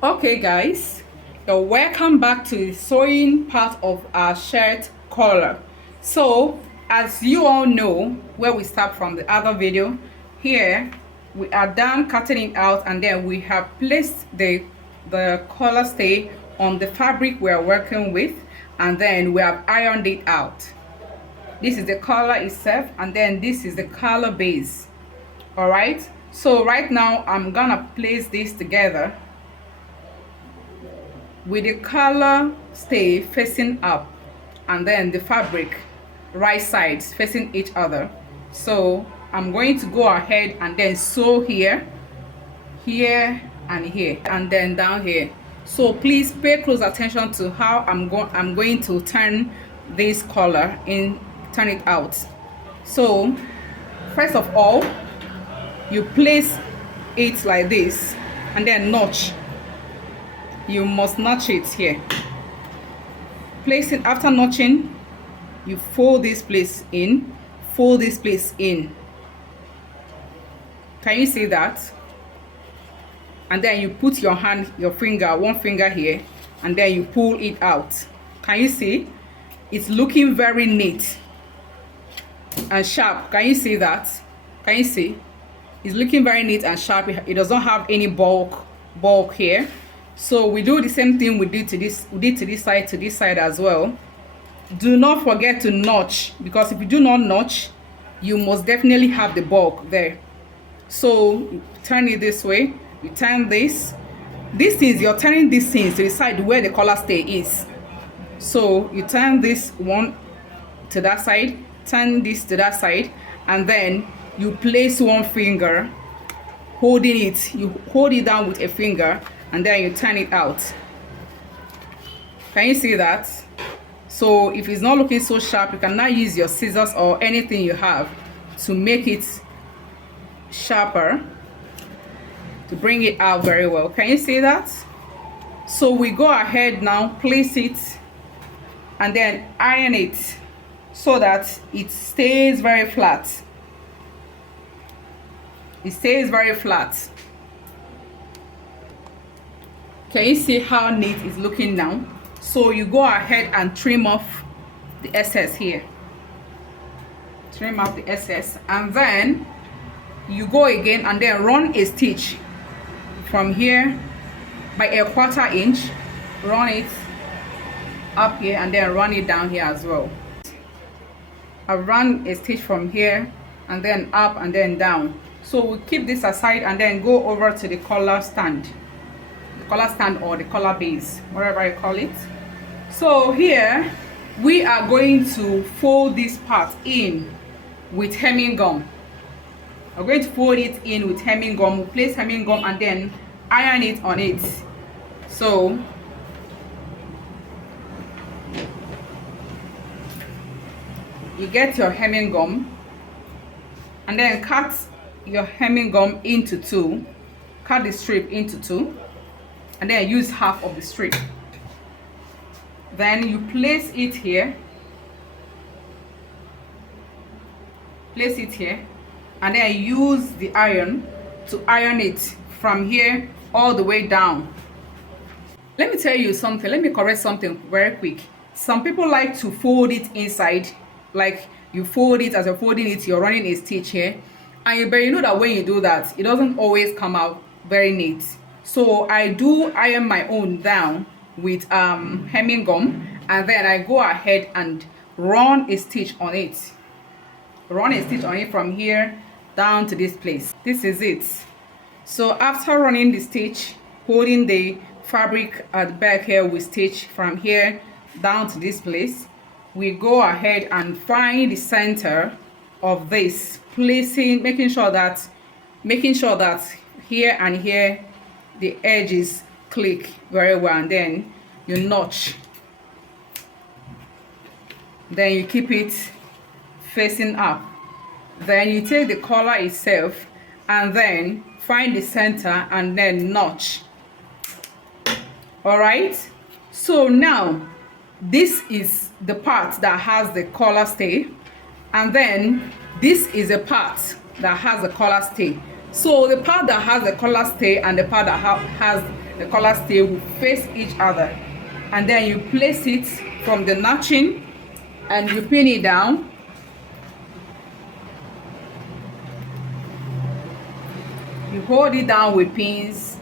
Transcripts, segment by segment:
Okay guys, welcome back to the sewing part of our shirt collar. So as you all know, where we start from the other video, here we are done cutting it out, and then we have placed the collar stay on the fabric we are working with, and then we have ironed it out. This is the collar itself, and then this is the collar base. All right, so right now I'm gonna place this together with the collar stay facing up and then the fabric right sides facing each other. So I'm going to go ahead and then sew here, and here, and then down here. So please pay close attention to how I'm going to turn this collar in, turn it out. So first of all, you place it like this and then notch. You must notch it here. Place it. After notching, you fold this place in, fold this place in. Can you see that? And then you put your hand, your finger, one finger here, and then you pull it out. Can you see? It's looking very neat and sharp. Can you see that? Can you see? It's looking very neat and sharp. It doesn't have any bulk here. So we do the same thing we did to this side as well. Do not forget to notch, because if you do not notch, you must definitely have the bulk there. So you turn it this way, you turn this. These things, you're turning these things to the side where the collar stay is. So you turn this one to that side, turn this to that side, and then you place one finger, holding it. You hold it down with a finger, and then you turn it out. Can you see that? So if it's not looking so sharp, you can now use your scissors or anything you have to make it sharper, to bring it out very well. Can you see that? So we go ahead now, place it, and then iron it so that it stays very flat. It stays very flat. Can you see how neat it's looking now? So you go ahead and trim off the excess here. Trim off the excess, and then you go again and then run a stitch from here by a 1/4 inch. Run it up here and then run it down here as well. I've run a stitch from here and then up and then down. So we keep this aside and then go over to the collar stand. Collar stand or the collar base, whatever you call it. So here we are going to fold this part in with hemming gum. We're going to fold it in with hemming gum. We'll place hemming gum and then iron it on it. So you get your hemming gum and then cut your hemming gum into two. Cut the strip into two, and then use half of the strip. Then you place it here, and then use the iron to iron it from here all the way down. Let me tell you something, let me correct something very quick. Some people like to fold it inside, like you fold it, as you're folding it, you're running a stitch here, and you know that when you do that, it doesn't always come out very neat. So I do iron my own down with hemming gum, and then I go ahead and run a stitch on it. Run a stitch on it from here down to this place. This is it. So after running the stitch, holding the fabric at the back here, we stitch from here down to this place. We go ahead and find the center of this, placing, making sure that here and here the edges click very well, and then you notch. Then you keep it facing up. Then you take the collar itself and then find the center and then notch. All right, so now this is the part that has the collar stay, and then this is a part that has the collar stay. So the part that has the collar stay and the part that has the collar stay will face each other, and then you place it from the notching and you pin it down. You hold it down with pins.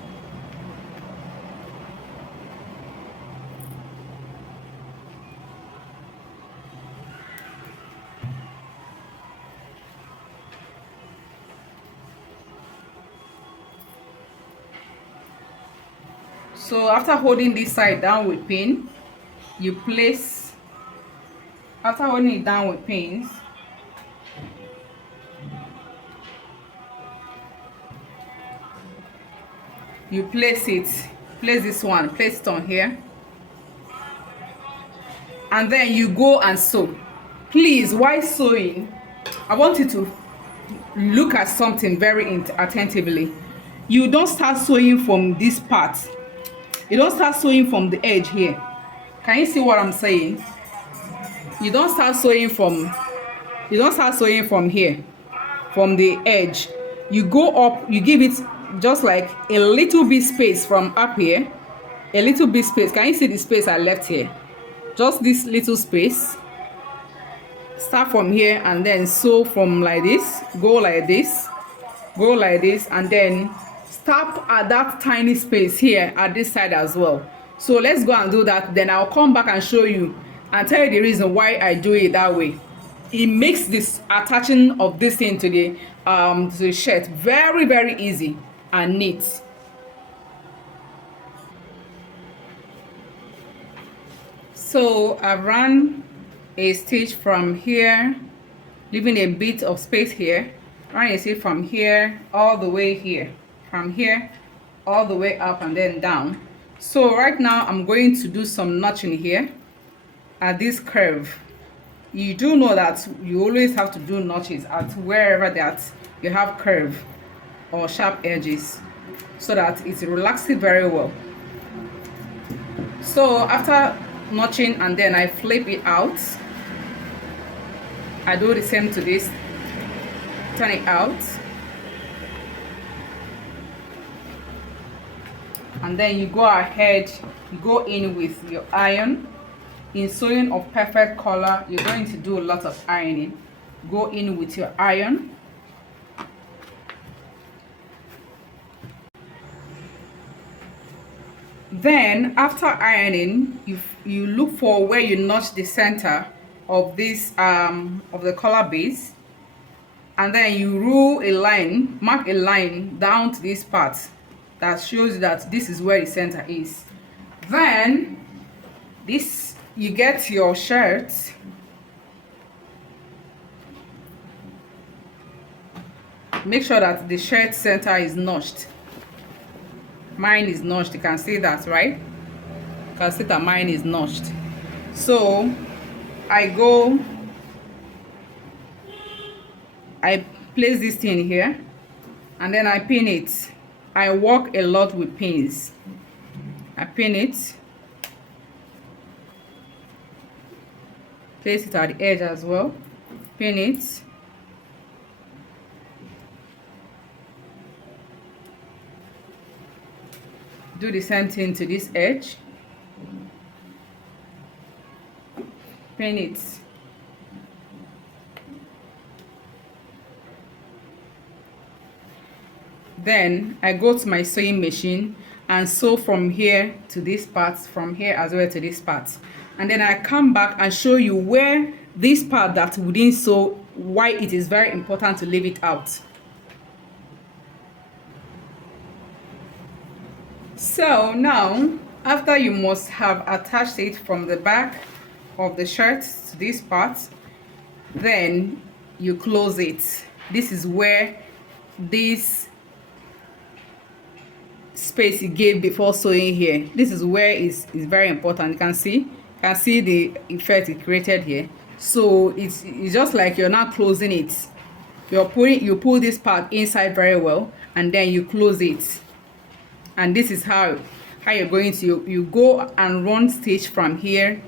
So after holding this side down with pin, you place, after holding it down with pins, you place this one, place it on here, and then you go and sew. Please, while sewing, I want you to look at something very attentively. You don't start sewing from this part. You don't start sewing from the edge here. Can you see what I'm saying? You don't start sewing from here, from the edge. You go up, you give it just like a little bit space from up here, a little bit space. Can you see the space I left here? Just this little space. Start from here and then sew from like this, go like this, go like this, and then stop at that tiny space here at this side as well. So let's go and do that, then I'll come back and show you and tell you the reason why I do it that way. It makes this attaching of this thing to the shirt very, very easy and neat. So I've run a stitch from here, leaving a bit of space here. Run a stitch from here all the way here, from here all the way up and then down. So right now I'm going to do some notching here at this curve. You do know that you always have to do notches at wherever that you have curve or sharp edges, so that it relaxes very well. So after notching, and then I flip it out, I do the same to this, turn it out, and then you go ahead, you go in with your iron. In sewing of perfect color, you're going to do a lot of ironing. Go in with your iron. Then after ironing, you look for where you notch the center of this of the collar base, and then you rule a line, mark a line down to this part that shows that this is where the center is. Then this, you get your shirt, make sure that the shirt center is notched. Mine is notched, you can see that, right? You can see that mine is notched. So I place this thing here, and then I pin it. I work a lot with pins. I pin it, place it at the edge as well, pin it, do the same thing to this edge, pin it, then I go to my sewing machine and sew from here to this part, from here as well to this part, and then I come back and show you where this part that we didn't sew, why it is very important to leave it out. So now, after you must have attached it from the back of the shirt to this part, then you close it. This is where this space you gave before sewing here, this is where is very important. You can see the effect it created here. So it's just like you're not closing it. You pull this part inside very well, and then you close it. And this is how you're going to, you go and run stitch from here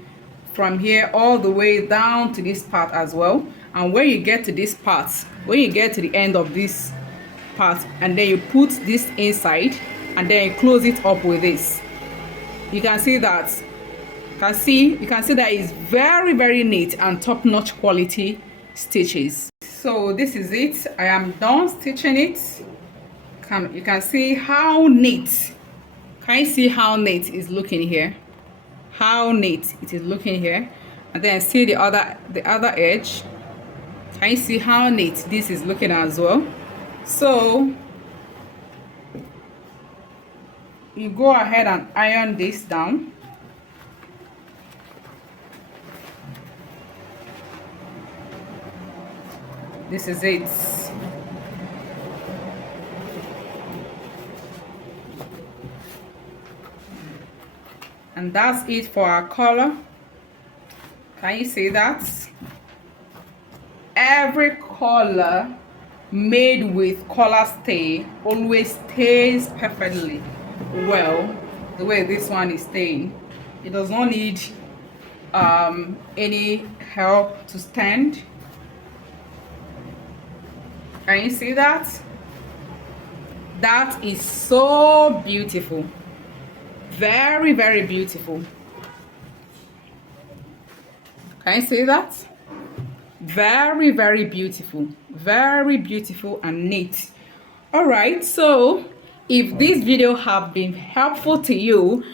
all the way down to this part as well. And when you get to this part, when you get to the end of this part, and then you put this inside, and then you close it up with this. You can see that. You can see that it's very, very neat and top-notch quality stitches. So this is it. I am done stitching it. You can see how neat. Can you see how neat it's looking here? How neat it is looking here. And then see the other edge. Can you see how neat this is looking as well? So you go ahead and iron this down. This is it. And that's it for our color. Can you see that? Every color made with color stay always stays perfectly well the way this one is staying. It does not need any help to stand. Can you see that? That is so beautiful. Very, very beautiful. Can you see that? Very, very beautiful. Very beautiful and neat. All right, so if this video have been helpful to you,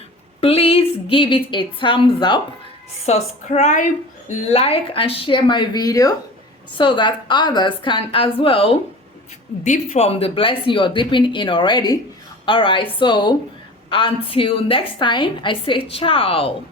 please give it a thumbs up, subscribe, like, and share my video so that others can as well dip from the blessing you're dipping in already. All right, so until next time, I say ciao.